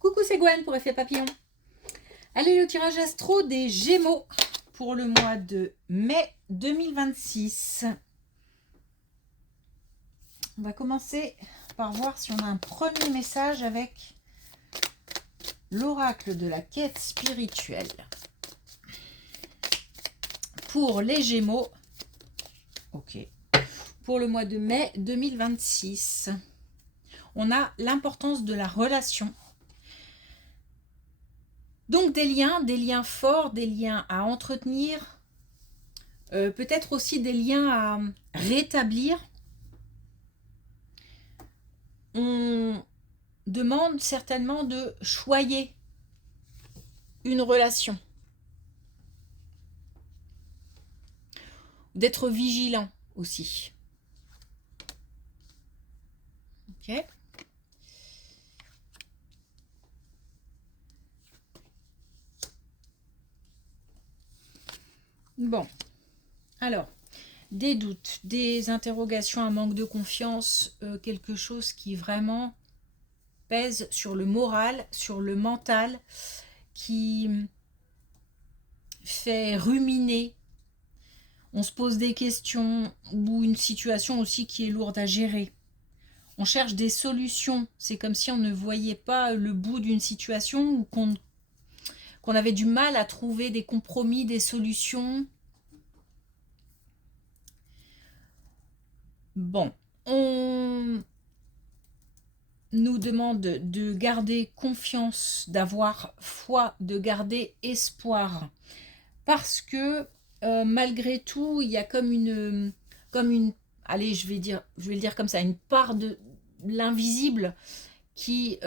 Coucou, c'est Gwen pour Effet Papillon. Allez, le tirage astro des Gémeaux pour le mois de mai 2026. On va commencer par voir si on a un premier message avec l'oracle de la quête spirituelle. Pour les Gémeaux, ok, pour le mois de mai 2026, on a l'importance de la relation. Donc des liens forts, des liens à entretenir, peut-être aussi des liens à rétablir. On demande certainement de choyer une relation, d'être vigilant aussi. Ok. Bon, alors, des doutes, des interrogations, un manque de confiance, quelque chose qui vraiment pèse sur le moral, sur le mental, qui fait ruminer. On se pose des questions ou une situation aussi qui est lourde à gérer. On cherche des solutions. C'est comme si on ne voyait pas le bout d'une situation ou qu'on avait du mal à trouver des compromis, des solutions. Bon, on nous demande de garder confiance, d'avoir foi, de garder espoir. Parce que malgré tout, il y a comme une allez, je vais le dire comme ça, une part de l'invisible qui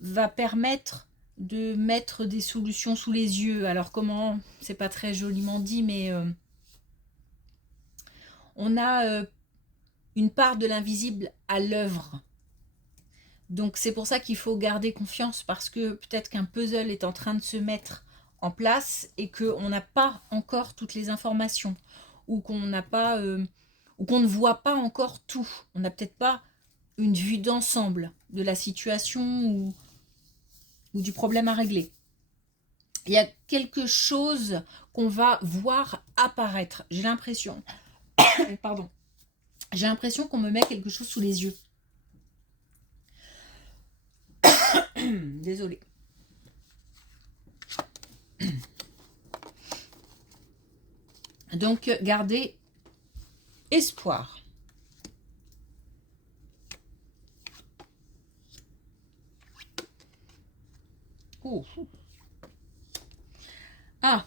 va permettre de mettre des solutions sous les yeux. Alors comment, c'est pas très joliment dit, mais on a une part de l'invisible à l'œuvre. Donc c'est pour ça qu'il faut garder confiance, parce que peut-être qu'un puzzle est en train de se mettre en place et qu'on n'a pas encore toutes les informations, ou qu'on n'a pas ou qu'on ne voit pas encore tout. On n'a peut-être pas une vue d'ensemble de la situation ou du problème à régler. Il y a quelque chose qu'on va voir apparaître. J'ai l'impression, pardon, j'ai l'impression qu'on me met quelque chose sous les yeux. Désolée. Donc, gardez espoir. Oh. Ah.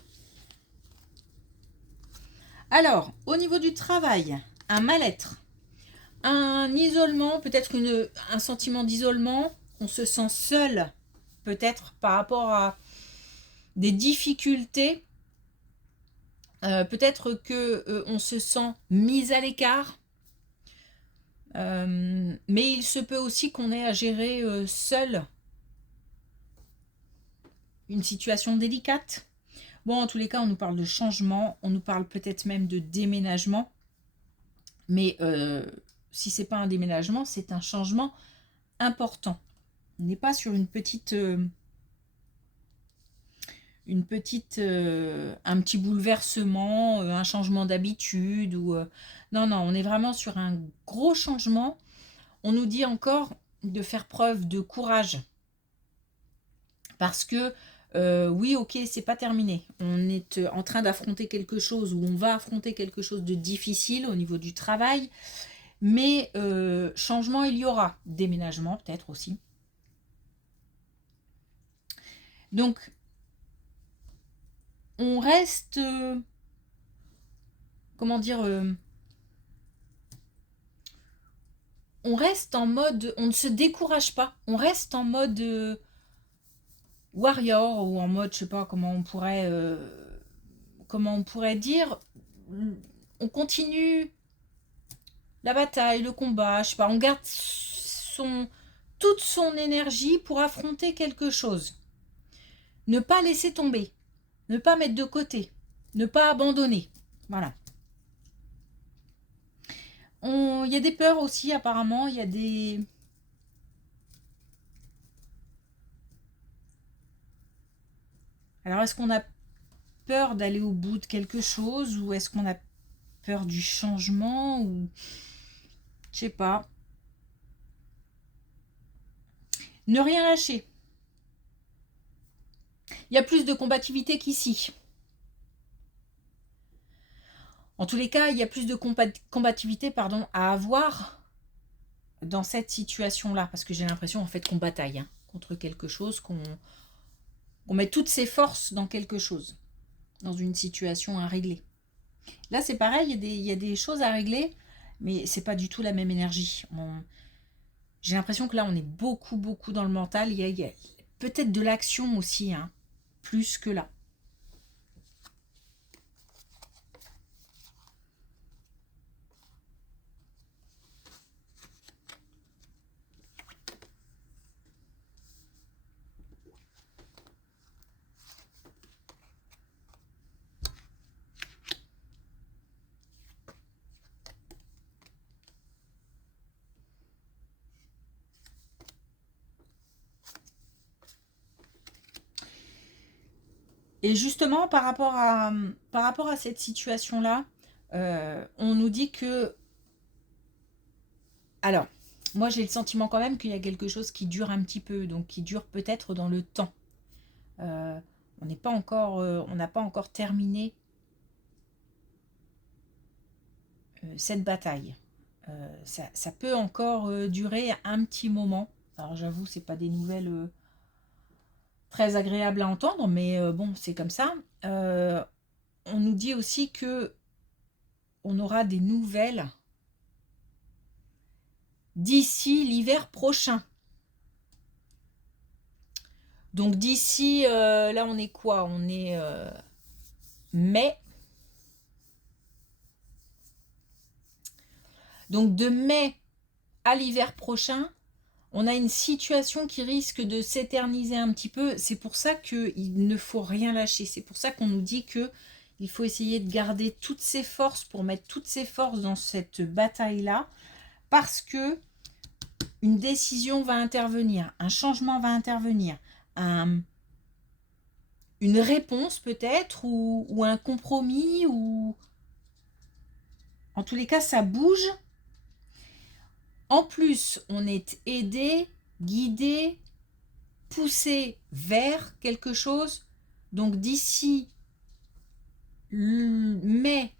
Alors, au niveau du travail, un mal-être, un isolement, peut-être un sentiment d'isolement, on se sent seul, peut-être par rapport à des difficultés, peut-être que on se sent mis à l'écart, mais il se peut aussi qu'on ait à gérer seul une situation délicate. Bon, en tous les cas, on nous parle de changement, on nous parle peut-être même de déménagement, mais si c'est pas un déménagement, c'est un changement important. On n'est pas sur un petit bouleversement, un changement d'habitude ou non, on est vraiment sur un gros changement. On nous dit encore de faire preuve de courage, parce que oui, ok, c'est pas terminé. On est en train d'affronter quelque chose, ou on va affronter quelque chose de difficile au niveau du travail, mais changement, il y aura. Déménagement, peut-être aussi. Donc, on reste, comment dire, on reste en mode, on ne se décourage pas, on reste en mode warrior, ou en mode, je sais pas comment on pourrait dire, on continue la bataille, le combat, je sais pas, on garde toute son énergie pour affronter quelque chose. Ne pas laisser tomber, ne pas mettre de côté, ne pas abandonner. Voilà. Il y a des peurs aussi, apparemment, il y a des Alors, est-ce qu'on a peur d'aller au bout de quelque chose ou est-ce qu'on a peur du changement ou je sais pas. Ne rien lâcher. Il y a plus de combativité qu'ici. En tous les cas, il y a plus de combativité à avoir dans cette situation-là. Parce que j'ai l'impression en fait qu'on bataille contre quelque chose, qu'on met toutes ses forces dans quelque chose, dans une situation à régler. Là, c'est pareil, il y a des choses à régler, mais c'est pas du tout la même énergie. J'ai l'impression que là, on est beaucoup dans le mental. Il y a peut-être de l'action aussi, plus que là. Et justement, par rapport à cette situation-là, on nous dit que... Alors, moi j'ai le sentiment quand même qu'il y a quelque chose qui dure un petit peu, donc qui dure peut-être dans le temps. On n'a pas encore terminé cette bataille. Ça peut encore durer un petit moment. Alors j'avoue, c'est pas des nouvelles très agréables à entendre, mais bon, c'est comme ça. On nous dit aussi que on aura des nouvelles d'ici l'hiver prochain. Donc d'ici, là on est quoi? On est mai. Donc de mai à l'hiver prochain, on a une situation qui risque de s'éterniser un petit peu. C'est pour ça qu'il ne faut rien lâcher. C'est pour ça qu'on nous dit que il faut essayer de garder toutes ses forces pour mettre toutes ses forces dans cette bataille-là. Parce que une décision va intervenir, un changement va intervenir, une réponse peut-être, ou un compromis, ou en tous les cas ça bouge. En plus, on est aidé, guidé, poussé vers quelque chose. Donc d'ici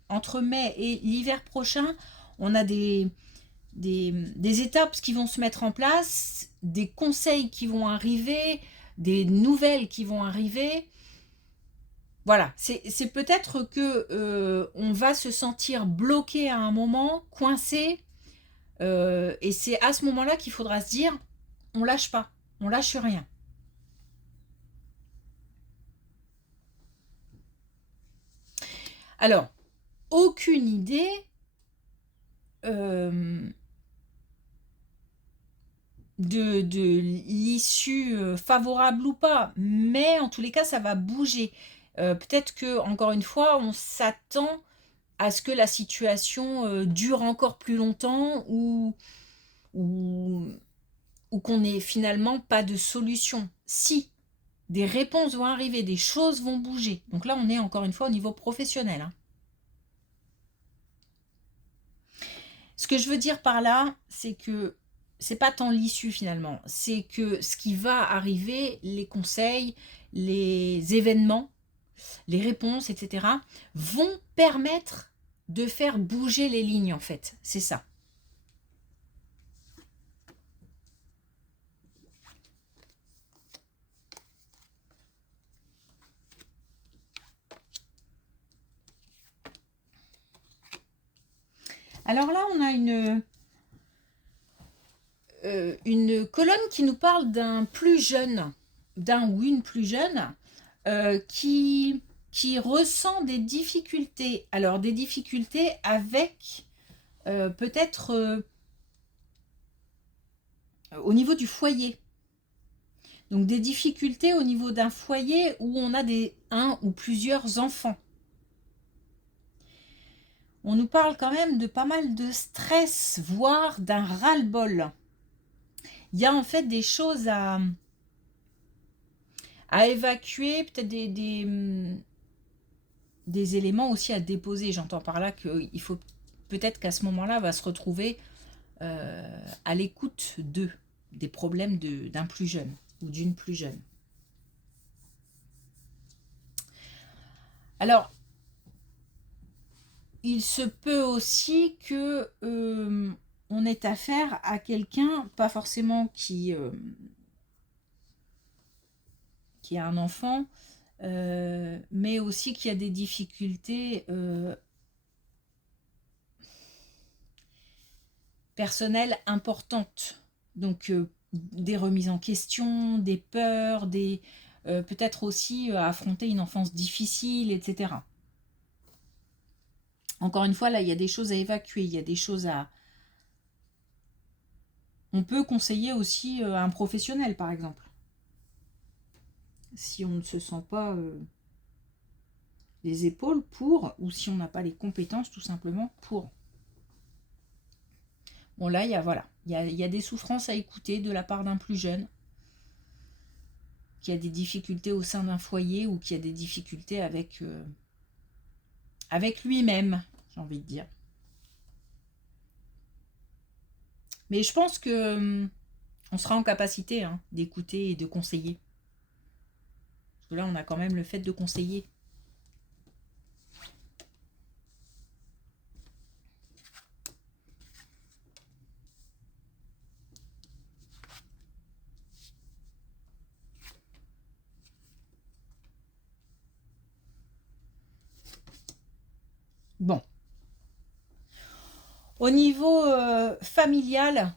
entre mai et l'hiver prochain, on a des étapes qui vont se mettre en place, des conseils qui vont arriver, des nouvelles qui vont arriver. Voilà, c'est peut-être que on va se sentir bloqué à un moment, coincé, et c'est à ce moment-là qu'il faudra se dire, on lâche pas, on lâche rien. Alors, aucune idée de l'issue favorable ou pas, mais en tous les cas, ça va bouger. Peut-être que, encore une fois, on s'attend à ce que la situation dure encore plus longtemps ou qu'on n'ait finalement pas de solution. Si des réponses vont arriver, des choses vont bouger. Donc là, on est encore une fois au niveau professionnel. Ce que je veux dire par là, c'est que c'est pas tant l'issue finalement, c'est que ce qui va arriver, les conseils, les événements, les réponses, etc., vont permettre de faire bouger les lignes en fait. C'est ça. Alors là, on a une colonne qui nous parle d'un plus jeune, d'un ou une plus jeune, qui ressent des difficultés. Alors, des difficultés avec peut-être au niveau du foyer. Donc, des difficultés au niveau d'un foyer où on a un ou plusieurs enfants. On nous parle quand même de pas mal de stress, voire d'un ras-le-bol. Il y a en fait des choses à à évacuer, peut-être des éléments aussi à déposer. J'entends par là qu'il faut peut-être qu'à ce moment-là, va se retrouver à l'écoute des problèmes d'un plus jeune ou d'une plus jeune. Alors, il se peut aussi que on ait affaire à quelqu'un, pas forcément qui a un enfant, mais aussi qui a des difficultés personnelles importantes. Donc, des remises en question, des peurs, peut-être aussi affronter une enfance difficile, etc. Encore une fois, là, il y a des choses à évacuer, il y a des choses à... On peut conseiller aussi un professionnel, par exemple. Si on ne se sent pas les épaules pour, ou si on n'a pas les compétences, tout simplement, pour. Bon, là, voilà. Il y a des souffrances à écouter de la part d'un plus jeune, qui a des difficultés au sein d'un foyer ou qui a des difficultés avec lui-même, j'ai envie de dire. Mais je pense que on sera en capacité d'écouter et de conseiller. Parce que là, on a quand même le fait de conseiller. Bon. Au niveau familial,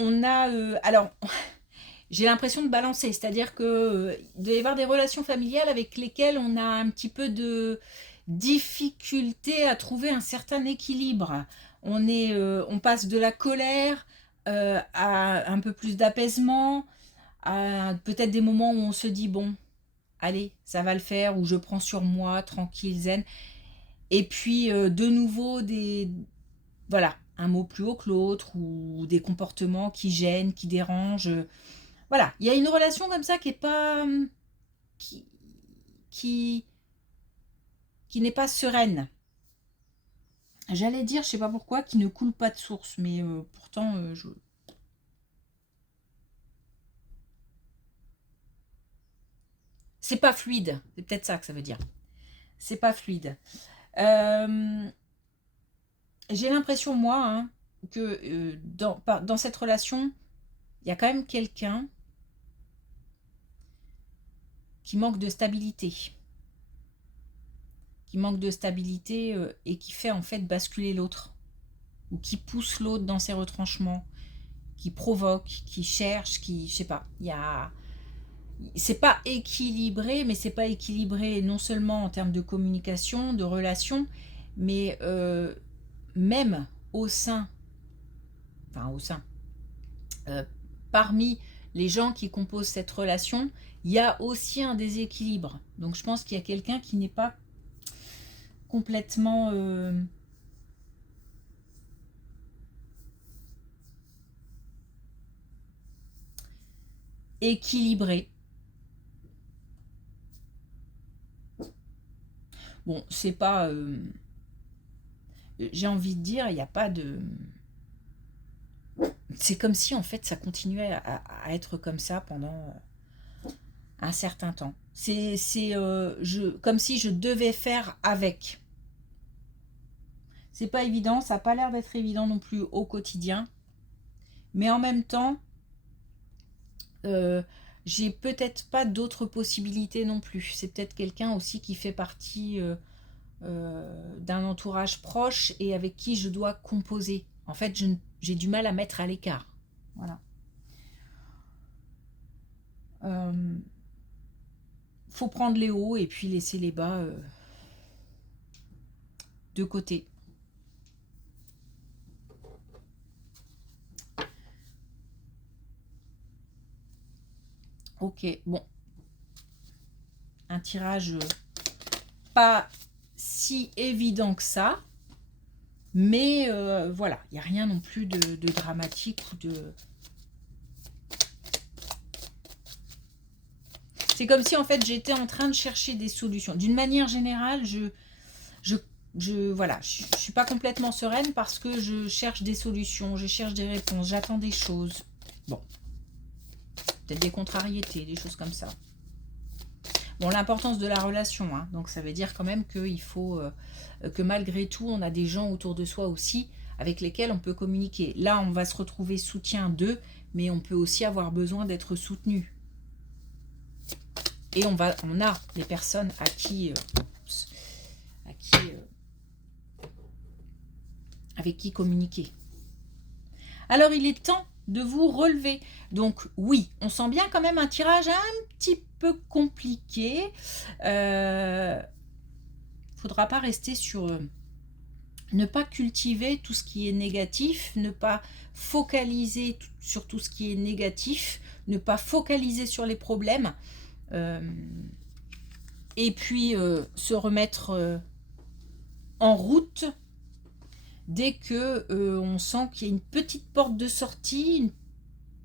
on a... alors, j'ai l'impression de balancer, c'est-à-dire que il doit y avoir des relations familiales avec lesquelles on a un petit peu de difficulté à trouver un certain équilibre. On passe de la colère à un peu plus d'apaisement, à peut-être des moments où on se dit bon, allez, ça va le faire, ou je prends sur moi, tranquille, zen. Et puis de nouveau voilà, un mot plus haut que l'autre, ou des comportements qui gênent, qui dérangent. Voilà, il y a une relation comme ça qui est pas... qui, qui, qui n'est pas sereine. J'allais dire, je sais pas pourquoi, qui ne coule pas de source, mais pourtant, c'est pas fluide. C'est peut-être ça que ça veut dire. C'est pas fluide. J'ai l'impression, moi, que dans cette relation, il y a quand même quelqu'un qui manque de stabilité. Qui manque de stabilité et qui fait en fait basculer l'autre. Ou qui pousse l'autre dans ses retranchements. Qui provoque, qui cherche, je sais pas. C'est pas équilibré, mais c'est pas équilibré non seulement en termes de communication, de relation, mais même au sein, euh, parmi les gens qui composent cette relation, il y a aussi un déséquilibre. Donc je pense qu'il y a quelqu'un qui n'est pas complètement équilibré. Bon, c'est pas... j'ai envie de dire, il n'y a pas de... C'est comme si en fait ça continuait à être comme ça pendant un certain temps. C'est comme si je devais faire avec. C'est pas évident, ça n'a pas l'air d'être évident non plus au quotidien. Mais en même temps, j'ai peut-être pas d'autres possibilités non plus. C'est peut-être quelqu'un aussi qui fait partie d'un entourage proche et avec qui je dois composer. En fait, j'ai du mal à mettre à l'écart. Voilà. Faut prendre les hauts et puis laisser les bas de côté. Ok, bon. Un tirage pas si évident que ça, mais voilà, il n'y a rien non plus de dramatique ou de... C'est comme si en fait j'étais en train de chercher des solutions. D'une manière générale, voilà, je suis pas complètement sereine parce que je cherche des solutions, je cherche des réponses, j'attends des choses. Bon, peut-être des contrariétés, des choses comme ça. Bon, l'importance de la relation, hein, donc ça veut dire quand même qu'il faut que malgré tout, on a des gens autour de soi aussi avec lesquels on peut communiquer. Là, on va se retrouver soutien d'eux, mais on peut aussi avoir besoin d'être soutenu. Et on a des personnes avec qui communiquer. Alors, il est temps de vous relever. Donc, oui, on sent bien quand même un tirage un petit peu compliqué. Faudra pas rester sur... ne pas cultiver tout ce qui est négatif, ne pas focaliser sur tout ce qui est négatif, ne pas focaliser sur les problèmes. Et puis, se remettre en route dès que on sent qu'il y a une petite porte de sortie, une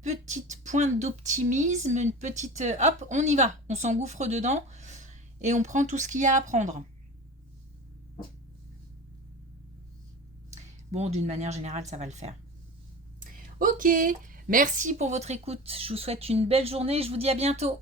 petite pointe d'optimisme, une petite... hop, on y va, on s'engouffre dedans et on prend tout ce qu'il y a à prendre. Bon, d'une manière générale, ça va le faire. Ok, merci pour votre écoute. Je vous souhaite une belle journée. Je vous dis à bientôt.